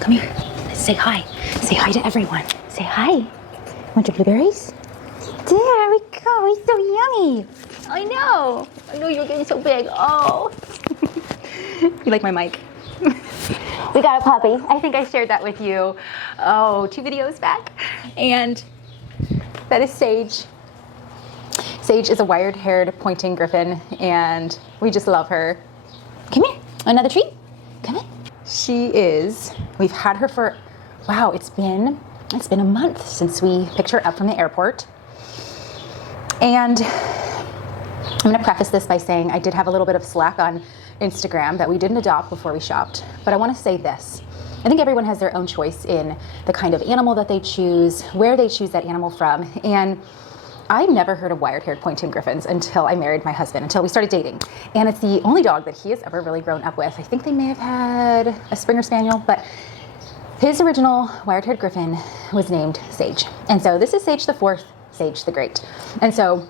Come here. Say hi. Say hi to everyone. Say hi. Want your blueberries? There we go. He's so yummy. I know you're getting so big. Oh. You like my mic? We got a puppy. I think I shared that with you, 2 videos back. And that is Sage. Sage is a wire-haired pointing griffin, and we just love her. Come here. Another treat. Come in. We've had her for, wow, it's been a month since we picked her up from the airport. And I'm going to preface this by saying I did have a little bit of slack on Instagram that we didn't adopt before we shopped. But I want to say this. I think everyone has their own choice in the kind of animal that they choose, where they choose that animal from. And I've never heard of wire-haired pointing griffins until I married my husband, until we started dating. And it's the only dog that he has ever really grown up with. I think they may have had a Springer Spaniel, but his original wire-haired griffin was named Sage. And so this is Sage the Fourth, Sage the Great. And so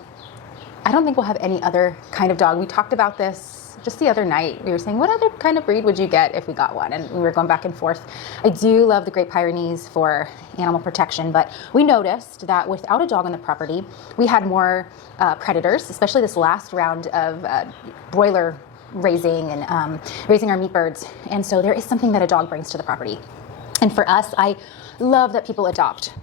I don't think we'll have any other kind of dog. We talked about this just the other night. We were saying, what other kind of breed would you get if we got one? And we were going back and forth. I do love the Great Pyrenees for animal protection, but we noticed that without a dog on the property, we had more predators, especially this last round of broiler raising and raising our meat birds. And so there is something that a dog brings to the property. And for us, I love that people adopt.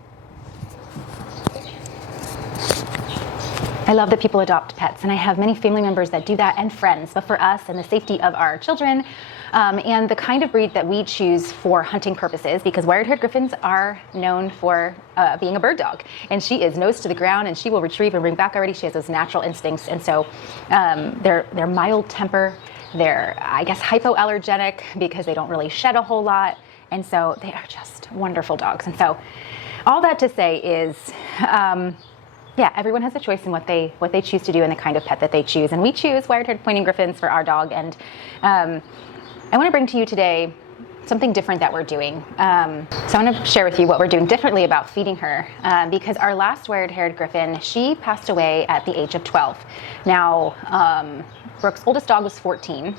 I love that people adopt pets, and I have many family members that do that and friends, but for us and the safety of our children and the kind of breed that we choose for hunting purposes, because wire-haired griffins are known for being a bird dog, and she is nose to the ground and she will retrieve and bring back already. She has those natural instincts, and so they're mild temper, they're, I guess, hypoallergenic because they don't really shed a whole lot, and so they are just wonderful dogs. And so all that to say is, yeah, everyone has a choice in what they choose to do and the kind of pet that they choose. And we choose wire-haired pointing griffins for our dog. And I want to bring to you today something different that we're doing. So I want to share with you what we're doing differently about feeding her, because our last wire-haired griffin, she passed away at the age of 12. Now, Brooke's oldest dog was 14.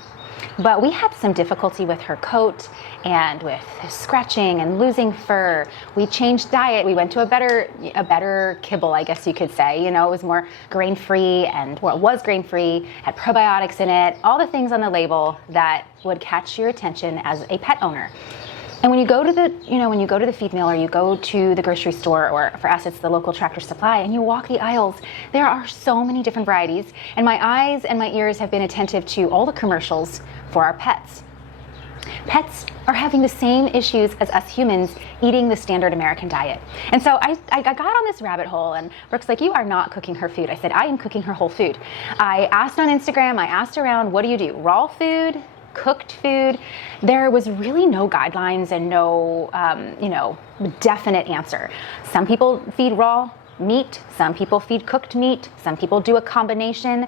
But we had some difficulty with her coat and with scratching and losing fur. We changed diet. We went to a better kibble, I guess you could say. You know, it was more grain-free, and well, it was grain-free, had probiotics in it, all the things on the label that would catch your attention as a pet owner. And when you go to the feed mill, or you go to the grocery store, or for us it's the local Tractor Supply, and you walk the aisles, there are so many different varieties, and my eyes and my ears have been attentive to all the commercials for our pets. Pets are having the same issues as us humans eating the standard American diet. And so I got on this rabbit hole, and Brooke's like, you are not cooking her food. I said, I am cooking her whole food. I asked on Instagram, I asked around, what do you do? Raw food? Cooked food? There was really no guidelines and no, definite answer. Some people feed raw meat, some people feed cooked meat, some people do a combination.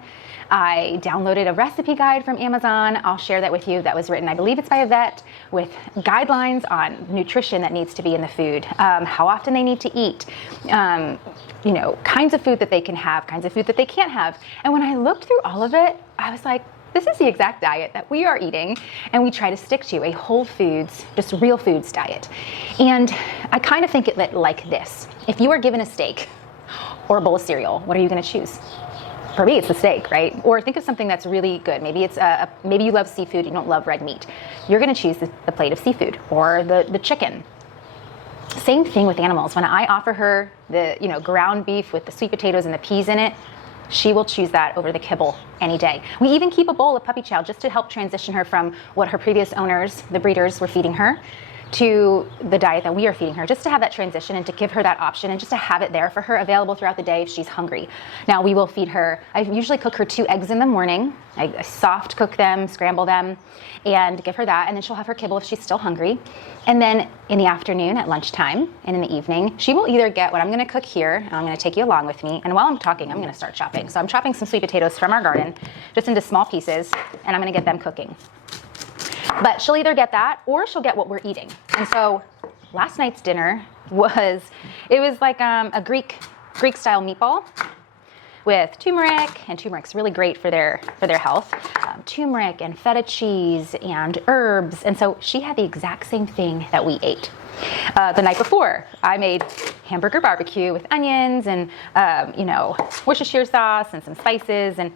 I downloaded a recipe guide from Amazon. I'll share that with you. That was written, I believe it's by a vet, with guidelines on nutrition that needs to be in the food, how often they need to eat, kinds of food that they can have, kinds of food that they can't have. And when I looked through all of it, I was like, this is the exact diet that we are eating, and we try to stick to a whole foods, just real foods diet. And I kind of think it like this. If you are given a steak or a bowl of cereal, what are you going to choose? For me, it's the steak, right? Or think of something that's really good. Maybe it's maybe you love seafood, you don't love red meat. You're going to choose the plate of seafood or the chicken. Same thing with animals. When I offer her the ground beef with the sweet potatoes and the peas in it, she will choose that over the kibble any day. We even keep a bowl of puppy chow just to help transition her from what her previous owners, the breeders, were feeding her, to the diet that we are feeding her, just to have that transition and to give her that option and just to have it there for her available throughout the day if she's hungry. Now we will feed her, I usually cook her 2 eggs in the morning. I soft cook them, scramble them, and give her that, and then she'll have her kibble if she's still hungry. And then in the afternoon at lunchtime and in the evening, she will either get what I'm gonna cook here, and I'm gonna take you along with me, and while I'm talking, I'm gonna start chopping. So I'm chopping some sweet potatoes from our garden, just into small pieces, and I'm gonna get them cooking. But she'll either get that or she'll get what we're eating. And so last night's dinner was like a Greek style meatball with turmeric, and turmeric's really great for their health. Turmeric and feta cheese and herbs. And so she had the exact same thing that we ate. The night before, I made hamburger barbecue with onions and, Worcestershire sauce and some spices, and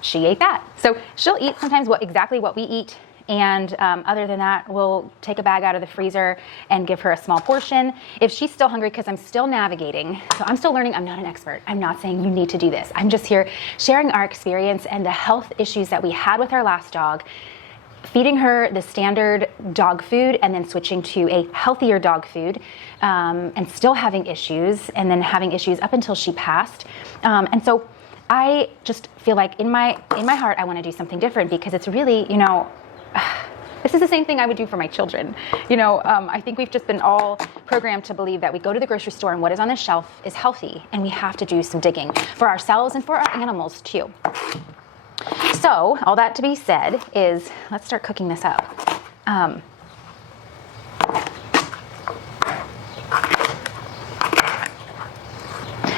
she ate that. So she'll eat sometimes exactly what we eat. And other than that, we'll take a bag out of the freezer and give her a small portion. If she's still hungry, because I'm still navigating, so I'm still learning, I'm not an expert. I'm not saying you need to do this. I'm just here sharing our experience and the health issues that we had with our last dog, feeding her the standard dog food and then switching to a healthier dog food, and still having issues, and then having issues up until she passed. And so I just feel like in my heart, I want to do something different, because it's really, this is the same thing I would do for my children. I think we've just been all programmed to believe that we go to the grocery store and what is on the shelf is healthy, and we have to do some digging for ourselves and for our animals too. So all that to be said is, let's start cooking this up. I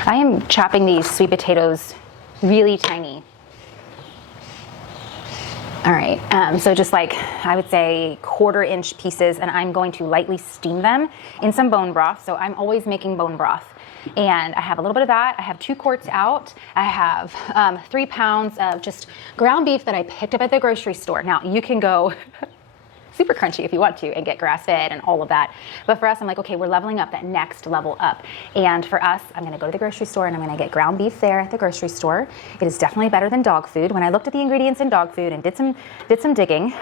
am chopping these sweet potatoes really tiny. All right, so just like, I would say 1/4-inch pieces, and I'm going to lightly steam them in some bone broth. So I'm always making bone broth. And I have a little bit of that. I have 2 quarts out. I have 3 pounds of just ground beef that I picked up at the grocery store. Now, you can go super crunchy if you want to and get grass-fed and all of that. But for us, I'm like, okay, we're leveling up, that next level up. And for us, I'm gonna go to the grocery store and I'm gonna get ground beef there at the grocery store. It is definitely better than dog food. When I looked at the ingredients in dog food and did some digging,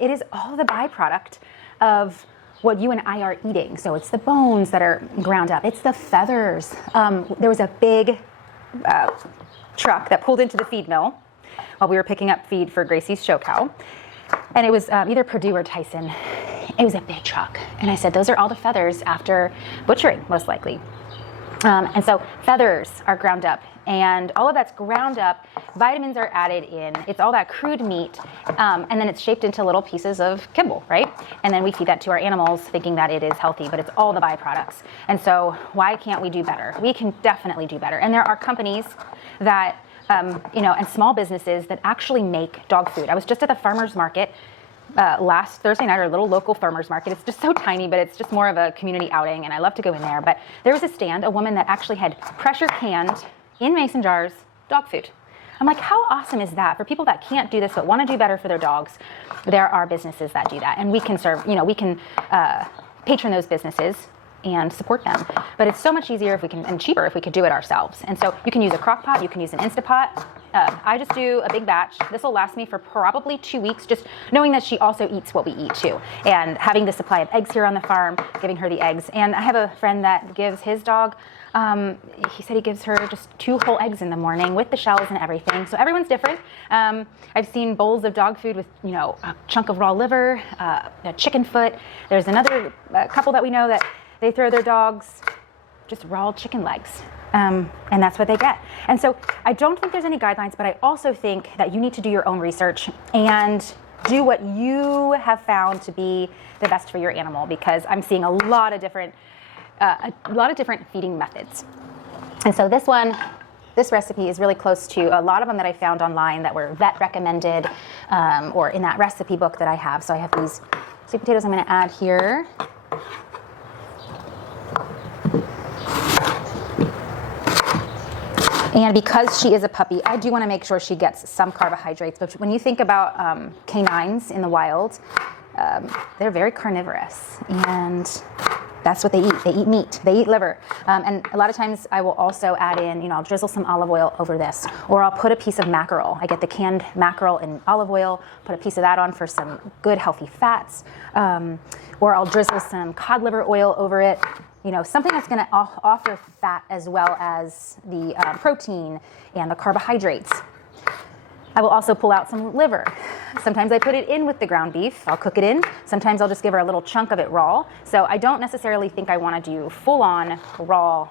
it is all the byproduct of what you and I are eating. So it's the bones that are ground up. It's the feathers. There was a big truck that pulled into the feed mill while we were picking up feed for Gracie's show cow. And it was either Purdue or Tyson. It was a big truck. And I said, those are all the feathers after butchering, most likely. And so feathers are ground up, and all of that's ground up. Vitamins are added in. It's all that crude meat, and then it's shaped into little pieces of kibble, right? And then we feed that to our animals thinking that it is healthy, but it's all the byproducts. And so why can't we do better? We can definitely do better. And there are companies that and small businesses that actually make dog food. I was just at the farmer's market last Thursday night, our little local farmer's market. It's just so tiny, but it's just more of a community outing, and I love to go in there. But there was a stand, a woman that actually had pressure canned in mason jars dog food. I'm like, how awesome is that? For people that can't do this but want to do better for their dogs, there are businesses that do that, and we can serve, we can patron those businesses and support them. But it's so much easier if we can, and cheaper if we could do it ourselves. And so you can use a crock pot, you can use an Instapot. I just do a big batch. This will last me for probably 2 weeks, just knowing that she also eats what we eat too. And having the supply of eggs here on the farm, giving her the eggs. And I have a friend that gives his dog, he said he gives her just 2 whole eggs in the morning with the shells and everything. So everyone's different. I've seen bowls of dog food with, a chunk of raw liver, a chicken foot. There's another couple that we know that they throw their dogs just raw chicken legs, and that's what they get. And so I don't think there's any guidelines, but I also think that you need to do your own research and do what you have found to be the best for your animal, because I'm seeing a lot of different feeding methods. And so this recipe is really close to a lot of them that I found online that were vet recommended, or in that recipe book that I have. So I have these sweet potatoes I'm going to add here. And because she is a puppy, I do want to make sure she gets some carbohydrates. But when you think about canines in the wild, they're very carnivorous, and that's what they eat. They eat meat. They eat liver. And a lot of times I will also add in, I'll drizzle some olive oil over this, or I'll put a piece of mackerel. I get the canned mackerel in olive oil, put a piece of that on for some good healthy fats, or I'll drizzle some cod liver oil over it. Something that's going to offer fat as well as the protein and the carbohydrates. I will also pull out some liver. Sometimes I put it in with the ground beef. I'll cook it in. Sometimes I'll just give her a little chunk of it raw. So I don't necessarily think I want to do full-on raw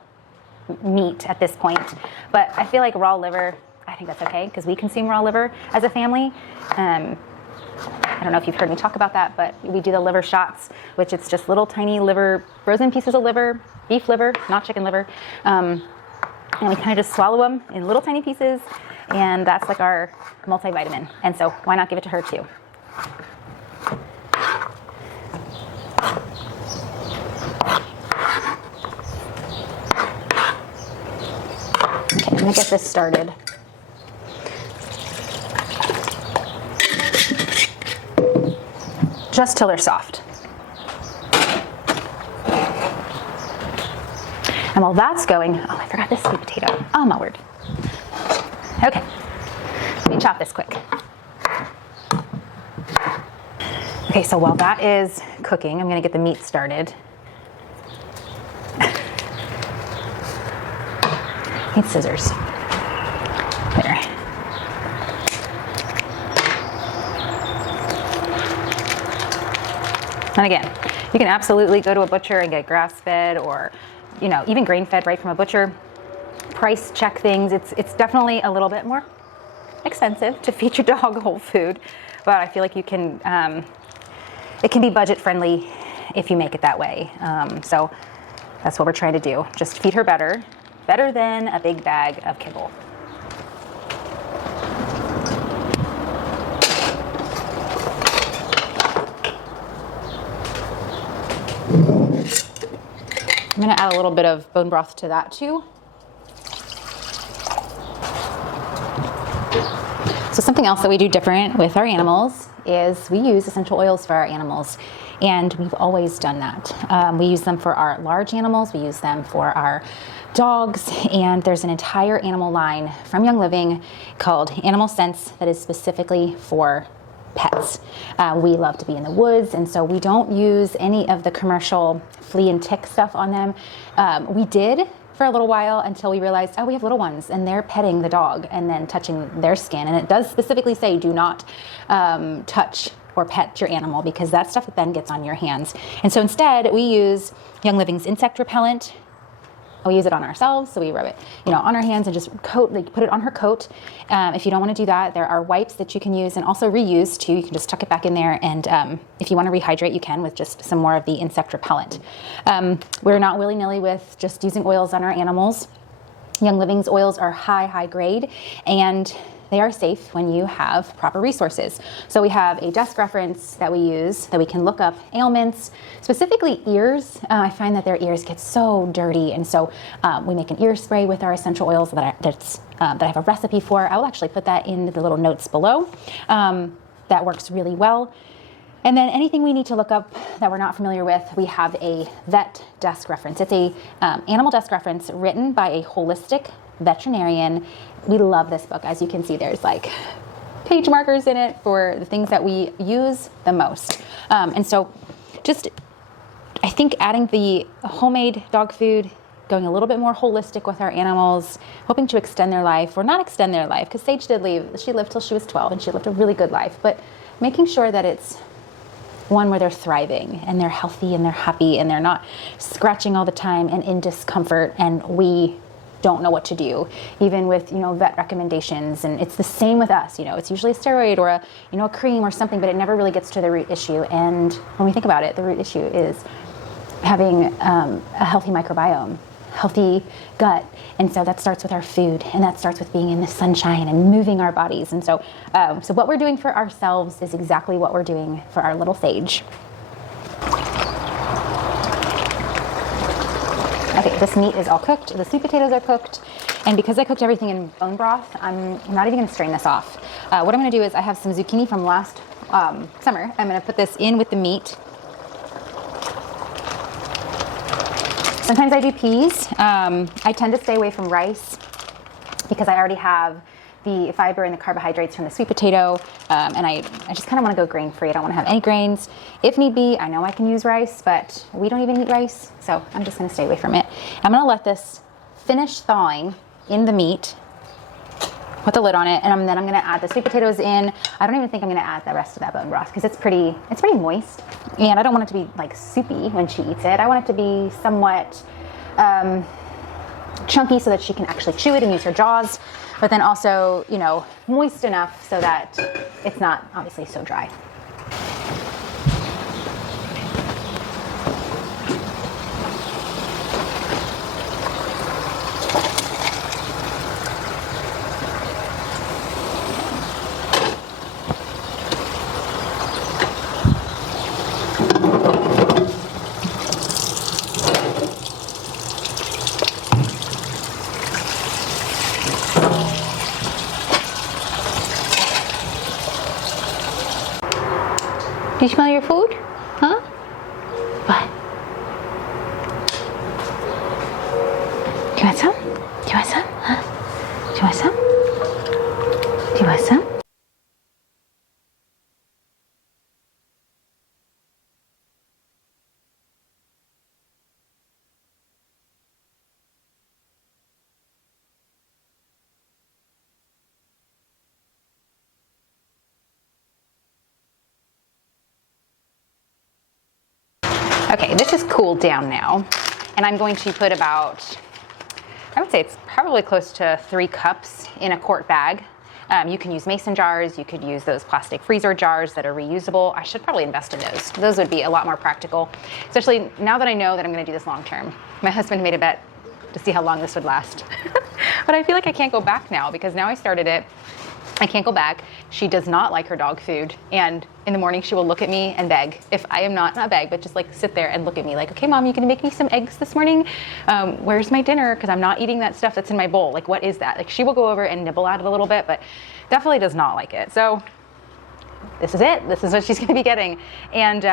meat at this point. But I feel like raw liver, I think that's okay, because we consume raw liver as a family. I don't know if you've heard me talk about that, but we do the liver shots, which it's just little tiny liver, frozen pieces of liver, beef liver, not chicken liver. And we kind of just swallow them in little tiny pieces, and that's like our multivitamin. And so why not give it to her too? Okay, I'm gonna get this started. Just till they're soft. And while that's going, oh, I forgot this sweet potato. Oh, my word. Okay, let me chop this quick. Okay, so while that is cooking, I'm gonna get the meat started. Need scissors. There. And again, you can absolutely go to a butcher and get grass-fed or, you know, even grain-fed right from a butcher. Price check things. It's definitely a little bit more expensive to feed your dog whole food, but I feel like you can, it can be budget-friendly if you make it that way. So that's what we're trying to do. Just feed her better than a big bag of kibble. I'm gonna add a little bit of bone broth to that too. So something else that we do different with our animals is we use essential oils for our animals, and we've always done that. We use them for our large animals, we use them for our dogs, and there's an entire animal line from Young Living called Animal Sense that is specifically for pets. We love to be in the woods, and so we don't use any of the commercial flea and tick stuff on them. We did for a little while until we realized, oh, we have little ones and they're petting the dog and then touching their skin. And it does specifically say do not touch or pet your animal, because that stuff then gets on your hands. And so instead we use Young Living's insect repellent. We use it on ourselves, so we rub it, you know, on our hands and just coat, like put it on her coat. If you don't want to do that, there are wipes that you can use and also reuse too. You can just tuck it back in there, and if you want to rehydrate, you can with just some more of the insect repellent. We're not willy-nilly with just using oils on our animals. Young Living's oils are high grade, and they are safe when you have proper resources. So we have a desk reference that we use that we can look up ailments, specifically ears. I find that their ears get so dirty, and so we make an ear spray with our essential oils that I have a recipe for. I will actually put that in the little notes below. That works really well. And then anything we need to look up that we're not familiar with, we have a vet desk reference. It's a animal desk reference written by a holistic veterinarian. We love this book. As you can see, there's like page markers in it for the things that we use the most. And so just, I think adding the homemade dog food, going a little bit more holistic with our animals, hoping to extend their life, or not extend their life, because Sage did leave. She lived till she was 12 and she lived a really good life, but making sure that it's one where they're thriving and they're healthy and they're happy and they're not scratching all the time and in discomfort, and we don't know what to do, even with, you know, vet recommendations. And it's the same with us. You know, it's usually a steroid or a cream or something, but it never really gets to the root issue. And when we think about it, the root issue is having a healthy microbiome, healthy gut. And so that starts with our food, and that starts with being in the sunshine and moving our bodies. And so, so what we're doing for ourselves is exactly what we're doing for our little Sage. Okay, this meat is all cooked, the sweet potatoes are cooked, and because I cooked everything in bone broth, I'm not even gonna strain this off. What I'm gonna do is I have some zucchini from last summer. I'm gonna put this in with the meat. Sometimes I do peas. I tend to stay away from rice because I already have the fiber and the carbohydrates from the sweet potato, and I just kind of want to go grain-free. I don't want to have any grains. If need be, I know I can use rice, but we don't even eat rice, so I'm just going to stay away from it. I'm going to let this finish thawing in the meat, put the lid on it, and then I'm going to add the sweet potatoes in. I don't even think I'm going to add the rest of that bone broth because it's pretty moist, and I don't want it to be like soupy when she eats it. I want it to be somewhat chunky so that she can actually chew it and use her jaws, but then also, you know, moist enough so that it's not obviously so dry. want some? Do you want some? Huh? Do you want some? Do you want some? Okay, this is cooled down now, and I'm going to put about, I would say it's probably close to 3 cups in a quart bag. You can use mason jars, you could use those plastic freezer jars that are reusable. I should probably invest in those. Those would be a lot more practical, especially now that I know that I'm gonna do this long term. My husband made a bet to see how long this would last. But I feel like I can't go back now because now I started it. I can't go back. She does not like her dog food. And in the morning, she will look at me and beg. If I am not beg, but just like sit there and look at me like, okay, Mom, you gonna make me some eggs this morning? Where's my dinner? Because I'm not eating that stuff that's in my bowl. Like, what is that? Like, she will go over and nibble at it a little bit, but definitely does not like it. So this is it. This is what she's going to be getting. And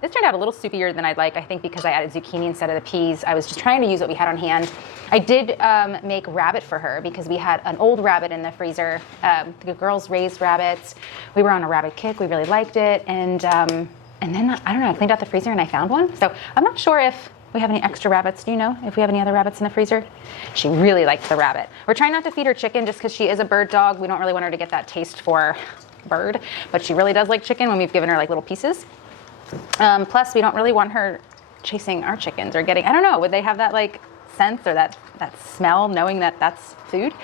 this turned out a little soupier than I'd like, I think, because I added zucchini instead of the peas. I was just trying to use what we had on hand. I did make rabbit for her because we had an old rabbit in the freezer. The girls raised rabbits. We were on a rabbit kick. We really liked it. And then, I don't know, I cleaned out the freezer and I found one. So I'm not sure if we have any extra rabbits. Do you know if we have any other rabbits in the freezer? She really liked the rabbit. We're trying not to feed her chicken just because she is a bird dog. We don't really want her to get that taste for bird, but she really does like chicken when we've given her like little pieces. Plus, we don't really want her chasing our chickens or getting, I don't know, would they have that like sense or that smell knowing that that's food?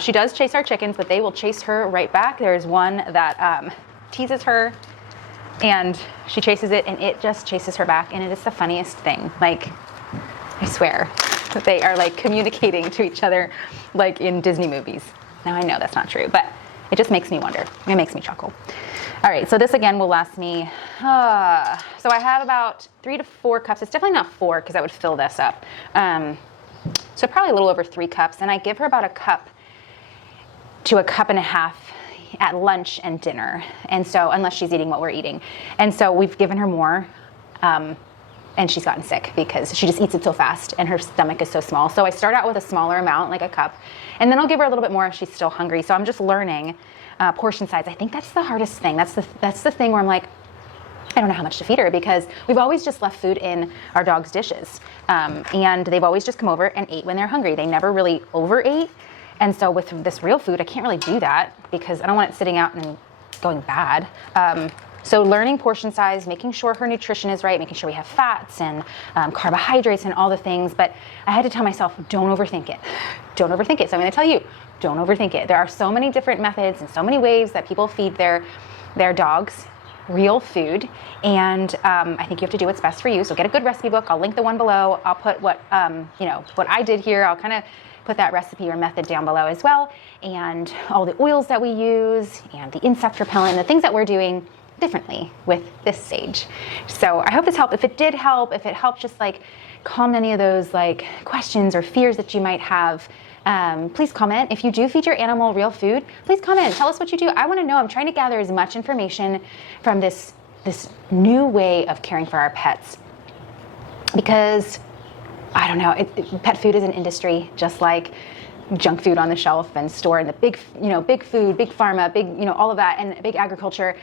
She does chase our chickens, but they will chase her right back. There's one that teases her and she chases it and it just chases her back, and it is the funniest thing. Like, I swear that they are like communicating to each other like in Disney movies. Now I know that's not true, but it just makes me wonder. It makes me chuckle. All right, so this again will last me, so I have about 3 to 4 cups. It's definitely not 4 because that would fill this up. So probably a little over 3 cups. And I give her about a cup to a cup and a half at lunch and dinner. And so, unless she's eating what we're eating. And so we've given her more, and she's gotten sick because she just eats it so fast and her stomach is so small. So I start out with a smaller amount, like a cup, and then I'll give her a little bit more if she's still hungry. So I'm just learning portion size. I think that's the hardest thing. That's the thing where I'm like, I don't know how much to feed her because we've always just left food in our dog's dishes. And they've always just come over and ate when they're hungry. They never really overate. And so with this real food, I can't really do that because I don't want it sitting out and going bad. So learning portion size, making sure her nutrition is right, making sure we have fats and carbohydrates and all the things. But I had to tell myself, don't overthink it. Don't overthink it. So I'm going to tell you, don't overthink it. There are so many different methods and so many ways that people feed their dogs real food. And I think you have to do what's best for you. So get a good recipe book. I'll link the one below. I'll put what I did here. I'll kind of put that recipe or method down below as well. And all the oils that we use and the insect repellent and the things that we're doing differently with this sage. So I hope this helped. If it did help, if it helped just like calm any of those like questions or fears that you might have, please comment. If you do feed your animal real food, please comment. Tell us what you do. I want to know. I'm trying to gather as much information from this new way of caring for our pets, because I don't know, pet food is an industry just like junk food on the shelf and store in the big food, big pharma, big, all of that, and big agriculture.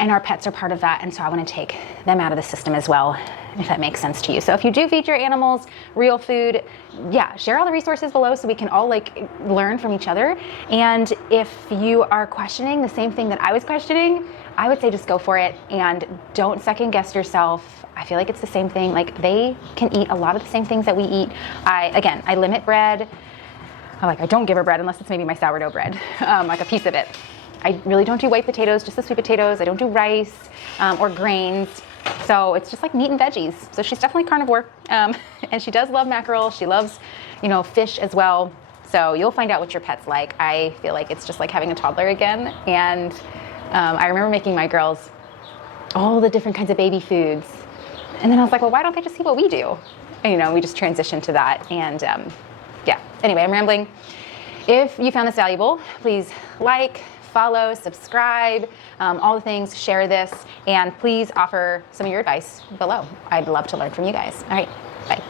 And our pets are part of that. And so I want to take them out of the system as well, if that makes sense to you. So if you do feed your animals real food, yeah, share all the resources below so we can all like learn from each other. And if you are questioning the same thing that I was questioning, I would say just go for it and don't second guess yourself. I feel like it's the same thing. Like, they can eat a lot of the same things that we eat. I limit bread. I don't give her bread unless it's maybe my sourdough bread, like a piece of it. I really don't do white potatoes, just the sweet potatoes. I don't do rice or grains. So it's just like meat and veggies. So she's definitely carnivore. And she does love mackerel. She loves, fish as well. So you'll find out what your pet's like. I feel like it's just like having a toddler again. And I remember making my girls all the different kinds of baby foods. And then I was like, well, why don't they just see what we do? And, we just transitioned to that. And yeah, anyway, I'm rambling. If you found this valuable, please like, follow, subscribe, all the things, share this, and please offer some of your advice below. I'd love to learn from you guys. All right, bye.